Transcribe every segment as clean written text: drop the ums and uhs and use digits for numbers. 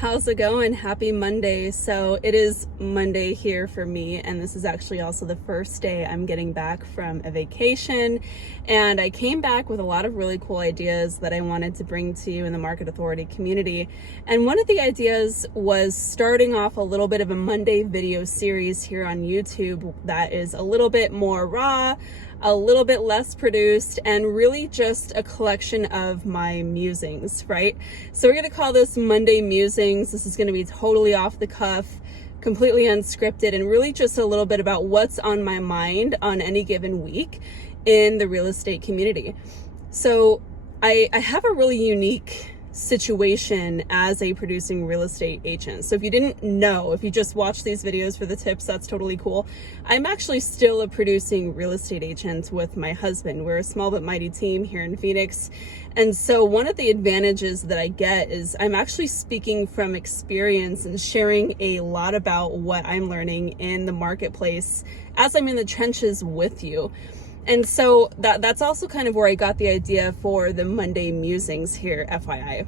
How's it going? Happy Monday. So it is Monday here for me, and this is actually also the first day I'm getting back from a vacation, and I came back with a lot of really cool ideas that I wanted to bring to you in the Market Authority community. And one of the ideas was starting off a little bit of a Monday video series here on YouTube that is a little bit more raw, a little bit less produced, and really just a collection of my musings, right? So we're gonna call this Monday Musings. This is gonna be totally off the cuff, completely unscripted, and really just a little bit about what's on my mind on any given week in the real estate community. So I have a really unique situation as a producing real estate agent. So if you didn't know, if you just watch these videos for the tips, that's totally cool. I'm actually still a producing real estate agent with my husband. We're a small but mighty team here in Phoenix. And so one of the advantages that I get is I'm actually speaking from experience and sharing a lot about what I'm learning in the marketplace as I'm in the trenches with you. And so that's also kind of where I got the idea for the Monday Musings here, FYI.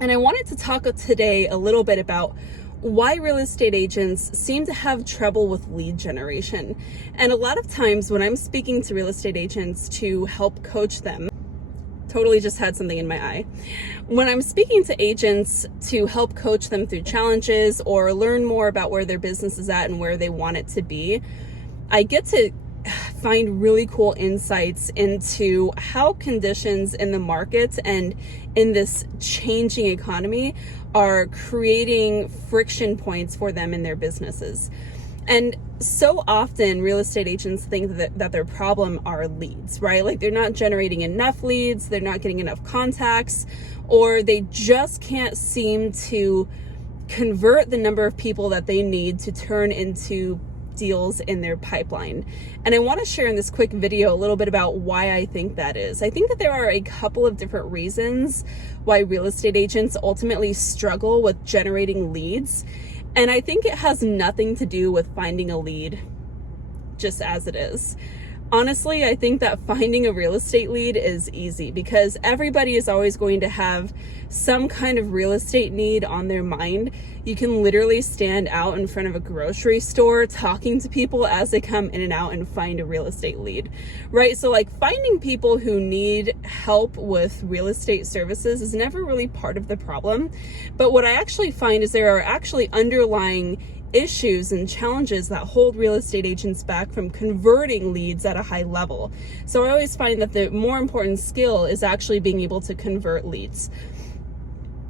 And I wanted to talk today a little bit about why real estate agents seem to have trouble with lead generation. And a lot of times when I'm speaking to real estate agents to help coach them, totally just had something in my eye. When I'm speaking to agents to help coach them through challenges or learn more about where their business is at and where they want it to be, I get to find really cool insights into how conditions in the market and in this changing economy are creating friction points for them in their businesses. And so often real estate agents think that their problem are leads, right? Like they're not generating enough leads, they're not getting enough contacts, or they just can't seem to convert the number of people that they need to turn into deals in their pipeline. And I want to share in this quick video a little bit about why I think that is. I think that there are a couple of different reasons why real estate agents ultimately struggle with generating leads. And I think it has nothing to do with finding a lead just as it is. Honestly, I think that finding a real estate lead is easy because everybody is always going to have some kind of real estate need on their mind. You can literally stand out in front of a grocery store talking to people as they come in and out and find a real estate lead, right? So like finding people who need help with real estate services is never really part of the problem. But what I actually find is there are actually underlying issues and challenges that hold real estate agents back from converting leads at a high level. So I always find that the more important skill is actually being able to convert leads.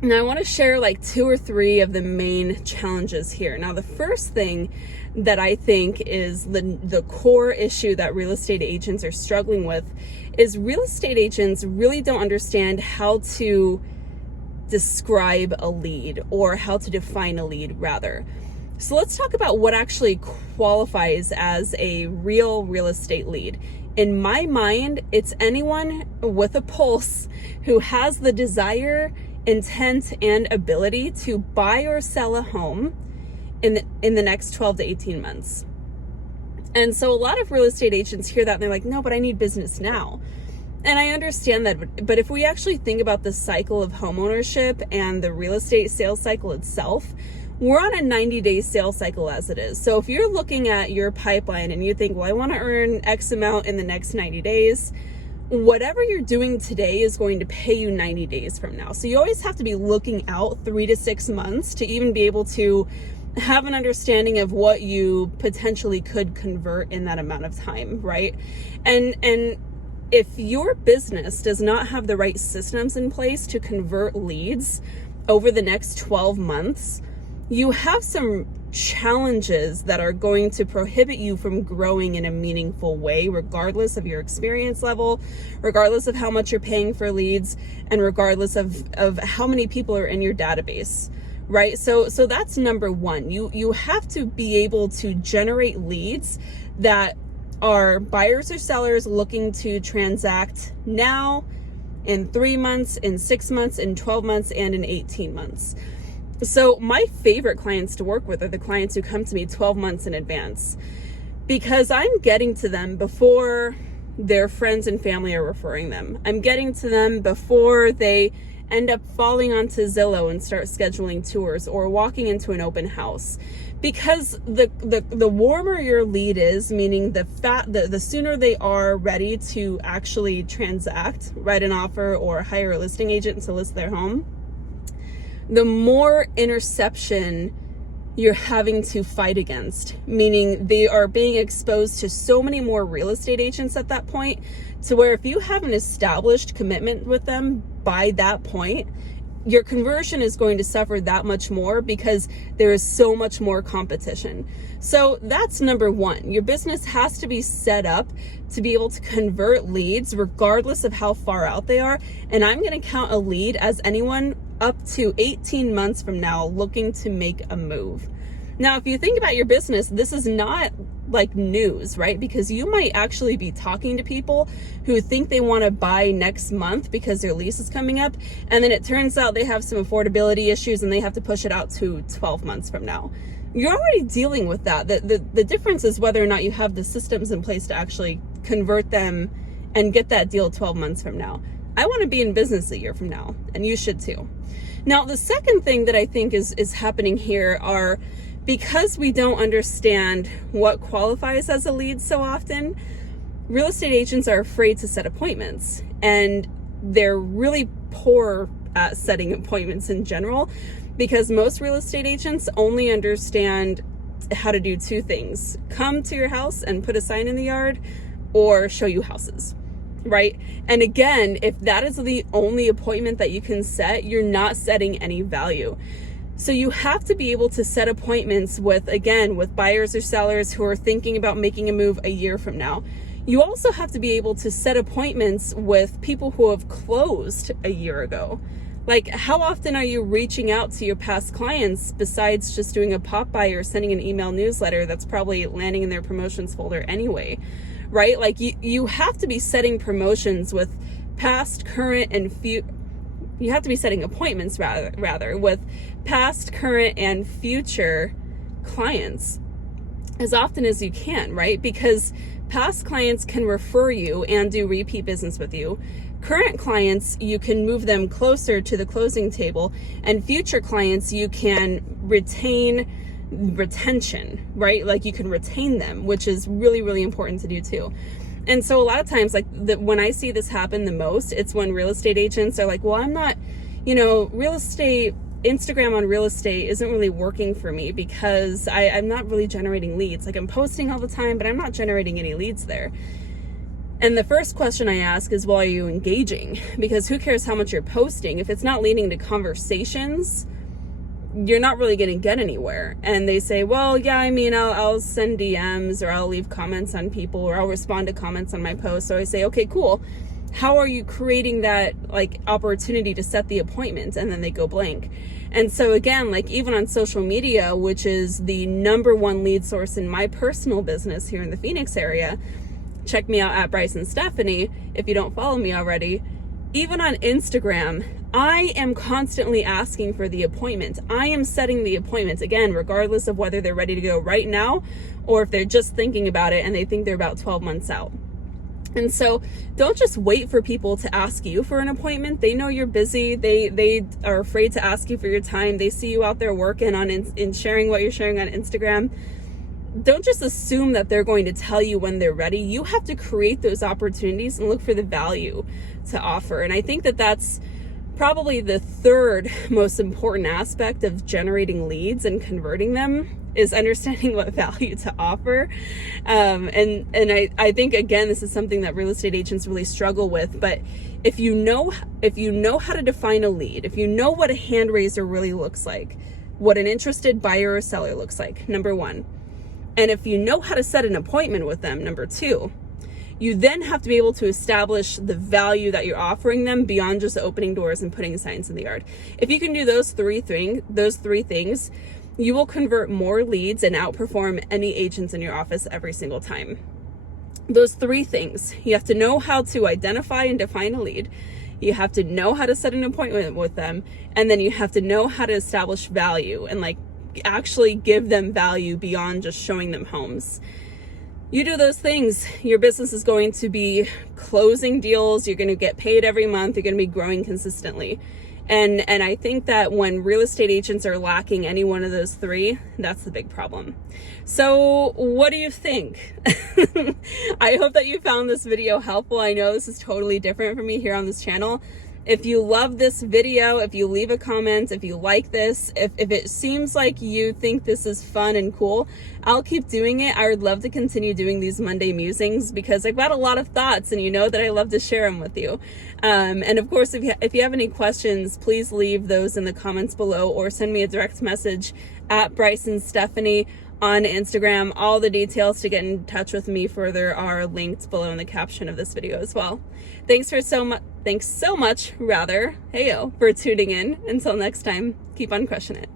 Now I want to share like 2 or 3 of the main challenges here. Now the first thing that I think is the core issue that real estate agents are struggling with is real estate agents really don't understand how to describe a lead, or how to define a lead rather. So let's talk about what actually qualifies as a real estate lead. In my mind, it's anyone with a pulse who has the desire, intent, and ability to buy or sell a home in the next 12 to 18 months. And so a lot of real estate agents hear that and they're like, no, but I need business now. And I understand that, but if we actually think about the cycle of homeownership and the real estate sales cycle itself, we're on a 90-day sales cycle as it is. So if you're looking at your pipeline and you think, well, I want to earn X amount in the next 90 days, whatever you're doing today is going to pay you 90 days from now. So you always have to be looking out 3 to 6 months to even be able to have an understanding of what you potentially could convert in that amount of time, right? And if your business does not have the right systems in place to convert leads over the next 12 months, you have some challenges that are going to prohibit you from growing in a meaningful way, regardless of your experience level, regardless of how much you're paying for leads, and regardless of how many people are in your database, right? So that's number one. You have to be able to generate leads that are buyers or sellers looking to transact now, in 3 months, in 6 months, in 12 months, and in 18 months. So my favorite clients to work with are the clients who come to me 12 months in advance, because I'm getting to them before their friends and family are referring them. I'm getting to them before they end up falling onto Zillow and start scheduling tours or walking into an open house. Because the warmer your lead is, meaning the sooner they are ready to actually transact, write an offer, or hire a listing agent to list their home, the more interception you're having to fight against, meaning they are being exposed to so many more real estate agents at that point, to where if you have an established commitment with them by that point, your conversion is going to suffer that much more because there is so much more competition. So that's number one. Your business has to be set up to be able to convert leads regardless of how far out they are. And I'm going to count a lead as anyone up to 18 months from now looking to make a move. Now, if you think about your business, this is not like news, right? Because you might actually be talking to people who think they want to buy next month because their lease is coming up, and then it turns out they have some affordability issues and they have to push it out to 12 months from now. You're already dealing with that. The difference is whether or not you have the systems in place to actually convert them and get that deal 12 months from now. I want to be in business a year from now, and you should too. Now, the second thing that I think is happening here are, because we don't understand what qualifies as a lead so often, real estate agents are afraid to set appointments, and they're really poor at setting appointments in general, because most real estate agents only understand how to do two things: come to your house and put a sign in the yard, or show you houses, right? And again, if that is the only appointment that you can set, you're not setting any value. So you have to be able to set appointments with buyers or sellers who are thinking about making a move a year from now. You also have to be able to set appointments with people who have closed a year ago. Like, how often are you reaching out to your past clients besides just doing a pop by or sending an email newsletter that's probably landing in their promotions folder anyway, right? Like, you have to be setting promotions with past, current, and future. You have to be setting appointments rather with past, current, and future clients as often as you can, right? Because past clients can refer you and do repeat business with you. Current clients, you can move them closer to the closing table, and future clients, you can retention, right? Like, you can retain them, which is really, really important to do too. And so a lot of times, like, when I see this happen the most, it's when real estate agents are like, well, I'm not, Instagram on real estate isn't really working for me because I'm not really generating leads. Like, I'm posting all the time, but I'm not generating any leads there. And the first question I ask is, well, are you engaging? Because who cares how much you're posting? If it's not leading to conversations, you're not really going to get anywhere. And they say, well, yeah, I'll send DMs, or I'll leave comments on people, or I'll respond to comments on my posts. So I say, okay, cool. How are you creating that opportunity to set the appointment? And then they go blank. And so again, even on social media, which is the number one lead source in my personal business here in the Phoenix area, check me out at Bryce and Stefanie if you don't follow me already. Even on Instagram, I am constantly asking for the appointment. I am setting the appointment, again, regardless of whether they're ready to go right now or if they're just thinking about it and they think they're about 12 months out. And so don't just wait for people to ask you for an appointment. They know you're busy. They are afraid to ask you for your time. They see you out there working on in sharing what you're sharing on Instagram. Don't just assume that they're going to tell you when they're ready. You have to create those opportunities and look for the value to offer. And I think that that's probably the third most important aspect of generating leads and converting them, is understanding what value to offer. And I think, again, this is something that real estate agents really struggle with. But if you know how to define a lead, if you know what a hand raiser really looks like, what an interested buyer or seller looks like, number one, and if you know how to set an appointment with them, number two, you then have to be able to establish the value that you're offering them beyond just opening doors and putting signs in the yard. If you can do those three things, you will convert more leads and outperform any agents in your office every single time. Those three things: you have to know how to identify and define a lead, you have to know how to set an appointment with them, and then you have to know how to establish value and actually give them value beyond just showing them homes. You do those things, your business is going to be closing deals, you're going to get paid every month, you're going to be growing consistently. And I think that when real estate agents are lacking any one of those three, that's the big problem. So what do you think? I hope that you found this video helpful. I know this is totally different for me here on this channel. If you love this video, if you leave a comment, if you like this, if it seems like you think this is fun and cool, I'll keep doing it. I would love to continue doing these Monday musings because I've got a lot of thoughts and you know that I love to share them with you. And of course, if you have any questions, please leave those in the comments below or send me a direct message at Bryson Stefanie on Instagram. All the details to get in touch with me further are linked below in the caption of this video as well. Thanks so much for tuning in. Until next time, keep on crushing it.